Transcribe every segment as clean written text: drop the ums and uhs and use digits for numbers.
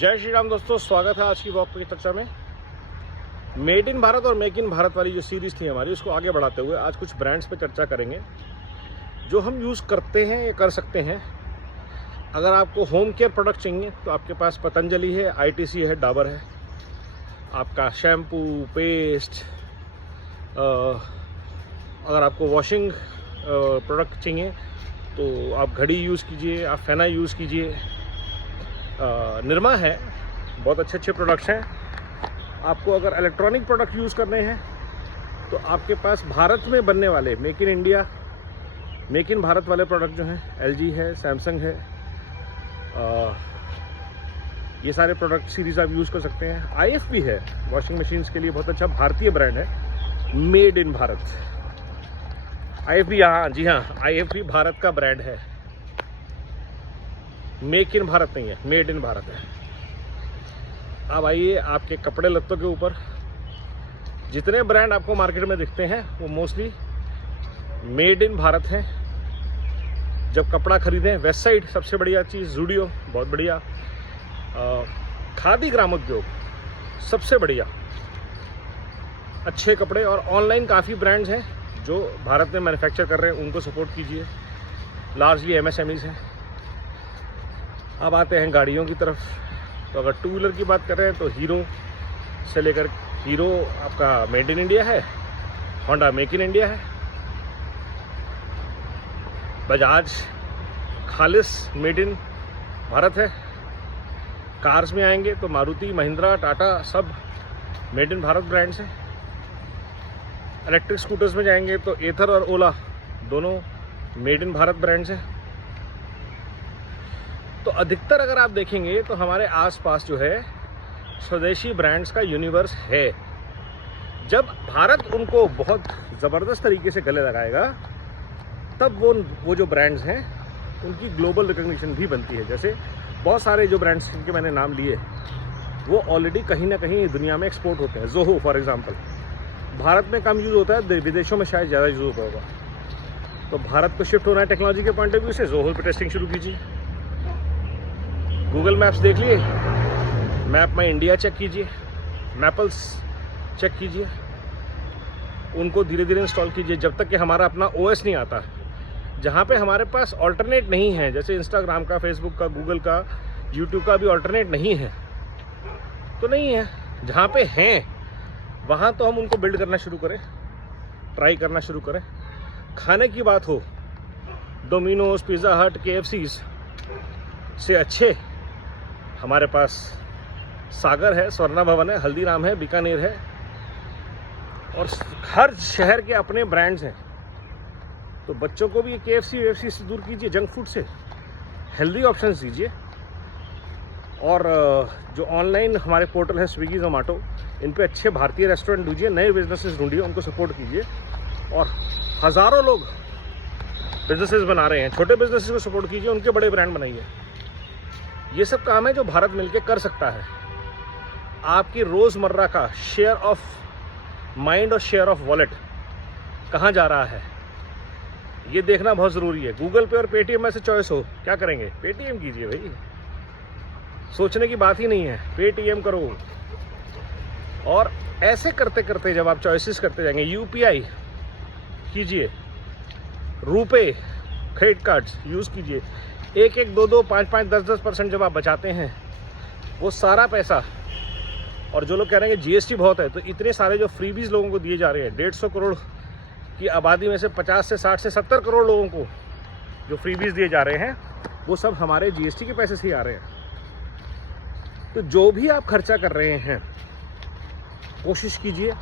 जय श्री राम दोस्तों, स्वागत है आज की वॉक की चर्चा में। मेड इन भारत और मेक इन भारत वाली जो सीरीज थी हमारी, उसको आगे बढ़ाते हुए आज कुछ ब्रांड्स पे चर्चा करेंगे जो हम यूज़ करते हैं या कर सकते हैं। अगर आपको होम केयर प्रोडक्ट चाहिए तो आपके पास पतंजलि है, आईटीसी है, डाबर है। आपका शैम्पू, पेस्ट, अगर आपको वॉशिंग प्रोडक्ट चाहिए तो आप घड़ी यूज़ कीजिए, आप फेना यूज़ कीजिए। निरमा है, बहुत अच्छे प्रोडक्ट्स हैं। आपको अगर इलेक्ट्रॉनिक प्रोडक्ट यूज़ करने हैं तो आपके पास भारत में बनने वाले make in India, make in Bharat वाले प्रोडक्ट जो हैं, एलजी है, सैमसंग है, ये सारे प्रोडक्ट सीरीज़ आप यूज़ कर सकते हैं। आईएफबी है, वॉशिंग मशीन्स के लिए बहुत अच्छा भारतीय ब्रांड है, मेड इन भारत। आईएफबी, हाँ जी हाँ, आईएफबी भारत का ब्रांड है, मेक इन भारत नहीं है, मेड इन भारत है। अब आइए आपके कपड़े लत्तों के ऊपर जितने ब्रांड आपको मार्केट में दिखते हैं वो मोस्टली मेड इन भारत है। जब कपड़ा खरीदें, वेस्ट साइड सबसे बढ़िया चीज़, ज़ूडियो बहुत बढ़िया, खादी ग्रामोद्योग सबसे बढ़िया अच्छे कपड़े, और ऑनलाइन काफ़ी ब्रांड्स हैं जो भारत में मैन्युफैक्चर कर रहे हैं, उनको सपोर्ट कीजिए। लार्जली एमएसएमईज हैं। अब आते हैं गाड़ियों की तरफ। तो अगर टू व्हीलर की बात कर रहे हैं तो हीरो से लेकर, हीरो आपका मेड इन इंडिया है, होंडा मेक इन इंडिया है, बजाज खालिस मेड इन भारत है। कार्स में आएंगे तो मारुति, महिंद्रा, टाटा सब मेड इन भारत ब्रांड्स हैं। इलेक्ट्रिक स्कूटर्स में जाएंगे तो एथर और ओला दोनों मेड इन भारत ब्रांड्स हैं। तो अधिकतर अगर आप देखेंगे तो हमारे आसपास जो है स्वदेशी ब्रांड्स का यूनिवर्स है। जब भारत उनको बहुत ज़बरदस्त तरीके से गले लगाएगा तब वो जो ब्रांड्स हैं उनकी ग्लोबल रिकग्निशन भी बनती है। जैसे बहुत सारे जो ब्रांड्स जिनके मैंने नाम लिए वो ऑलरेडी कहीं ना कहीं दुनिया में एक्सपोर्ट होते हैं। जोहो फॉर एग्जांपल भारत में कम यूज़ होता है, विदेशों में शायद ज़्यादा यूज़ होता होगा। तो भारत को शिफ्ट होना है टेक्नोलॉजी के पॉइंट ऑफ व्यू से, जोहो पर टेस्टिंग शुरू कीजिए। गूगल मैप्स देख लिए, मैप में इंडिया चेक कीजिए, मैपल्स चेक कीजिए, उनको धीरे धीरे इंस्टॉल कीजिए जब तक कि हमारा अपना ओएस नहीं आता। जहाँ पे हमारे पास ऑल्टरनेट नहीं है, जैसे इंस्टाग्राम का, फेसबुक का, गूगल का, यूट्यूब का भी ऑल्टरनेट नहीं है तो नहीं है। जहाँ पे हैं वहाँ तो हम उनको बिल्ड करना शुरू करें, ट्राई करना शुरू करें। खाने की बात हो, डोमिनोज, पिज़्ज़ा हट, केएफसीज से अच्छे हमारे पास सागर है, स्वर्णा भवन है, हल्दीराम है, बीकानेर है, और हर शहर के अपने ब्रांड्स हैं। तो बच्चों को भी केएफसी से दूर कीजिए, जंक फूड से हेल्दी ऑप्शंस दीजिए। और जो ऑनलाइन हमारे पोर्टल है स्विगी, जोमेटो, इन पे अच्छे भारतीय रेस्टोरेंट ढूंढिए, नए बिजनेसेस ढूंढिए, उनको सपोर्ट कीजिए। और हज़ारों लोग बिजनेसेस बना रहे हैं, छोटे बिजनेसेस को सपोर्ट कीजिए, उनके बड़े ब्रांड बनाइए। ये सब काम है जो भारत मिलके कर सकता है। आपकी रोज़मर्रा का शेयर ऑफ माइंड और शेयर ऑफ वॉलेट कहाँ जा रहा है ये देखना बहुत ज़रूरी है। गूगल पे और पेटीएम में से चॉइस हो, क्या करेंगे? पेटीएम कीजिए भाई, सोचने की बात ही नहीं है, पेटीएम करो। और ऐसे करते करते जब आप चॉइसेस करते जाएंगे, यूपीआई कीजिए, रुपे, क्रेडिट कार्ड्स यूज़ कीजिए। 1-1, 2-2, 5-5, 10-10% जब आप बचाते हैं वो सारा पैसा, और जो लोग कह रहे हैं कि जीएसटी बहुत है, तो इतने सारे जो फ्रीबीज लोगों को दिए जा रहे हैं, 150 करोड़ की आबादी में से 50 से 60 से 70 करोड़ लोगों को जो फ्रीबीज दिए जा रहे हैं वो सब हमारे जीएसटी के पैसे से ही आ रहे हैं। तो जो भी आप खर्चा कर रहे हैं कोशिश कीजिए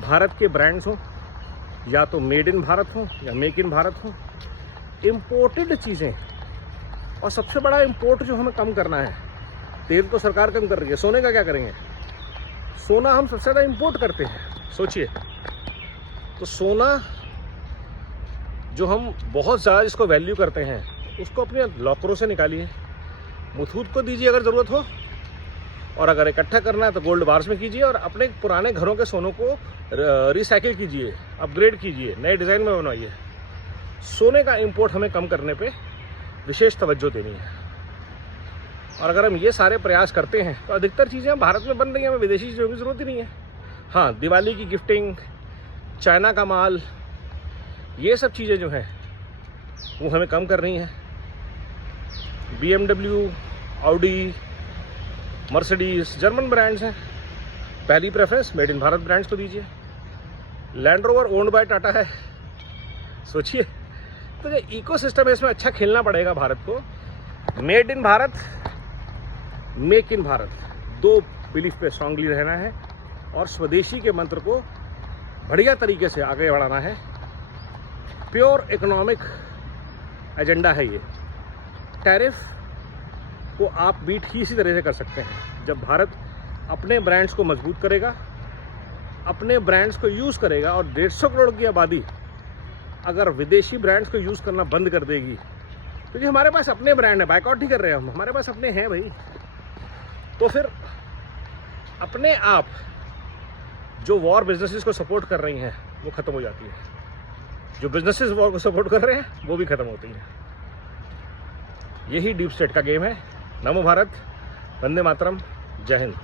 भारत के ब्रांड्स हो, या तो मेड इन भारत हो या मेक इन भारत हो। इम्पोर्टेड चीज़ें, और सबसे बड़ा इम्पोर्ट जो हमें कम करना है, तेल तो सरकार कम कर रही है, सोने का क्या करेंगे? सोना हम सबसे ज़्यादा इम्पोर्ट करते हैं, सोचिए। तो सोना जो हम बहुत ज़्यादा जिसको वैल्यू करते हैं उसको अपने लॉकरों से निकालिए, मुथूट को दीजिए अगर ज़रूरत हो, और अगर इकट्ठा करना है तो गोल्ड बार्स में कीजिए, और अपने पुराने घरों के सोनों को रिसाइकिल कीजिए, अपग्रेड कीजिए, नए डिज़ाइन में बनवाइए। सोने का इंपोर्ट हमें कम करने पे विशेष तवज्जो देनी है। और अगर हम ये सारे प्रयास करते हैं तो अधिकतर चीज़ें भारत में बन रही हैं, हमें विदेशी चीज़ों की ज़रूरत ही नहीं है। हाँ, दिवाली की गिफ्टिंग, चाइना का माल, ये सब चीज़ें जो हैं वो हमें कम कर रही हैं। BMW, Audi, Mercedes German brands हैं, पहली preference made in Bharat brands को दीजिए। Land rover owned by Tata है, सोचिए। तो जो इकोसिस्टम है इसमें अच्छा खेलना पड़ेगा भारत को। Made in Bharat, make in Bharat, दो बिलीफ पे स्ट्रांगली रहना है और स्वदेशी के मंत्र को बढ़िया तरीके से आगे बढ़ाना है। प्योर इकोनॉमिक एजेंडा है ये। टैरिफ को आप बीट ही इसी तरह से कर सकते हैं जब भारत अपने ब्रांड्स को मजबूत करेगा, अपने ब्रांड्स को यूज़ करेगा। और 150 करोड़ की आबादी अगर विदेशी ब्रांड्स को यूज़ करना बंद कर देगी, तो जो हमारे पास अपने ब्रांड है, बाइकआउट नहीं कर रहे हैं हम, हमारे पास अपने हैं भाई, तो फिर अपने आप जो वॉर बिजनेसेस को सपोर्ट कर रही हैं वो ख़त्म हो जाती है, जो बिजनेसेस वॉर को सपोर्ट कर रहे हैं वो भी ख़त्म होती हैं। यही डीप स्टेट का गेम है। नमो भारत, वंदे मातरम, जय हिंद।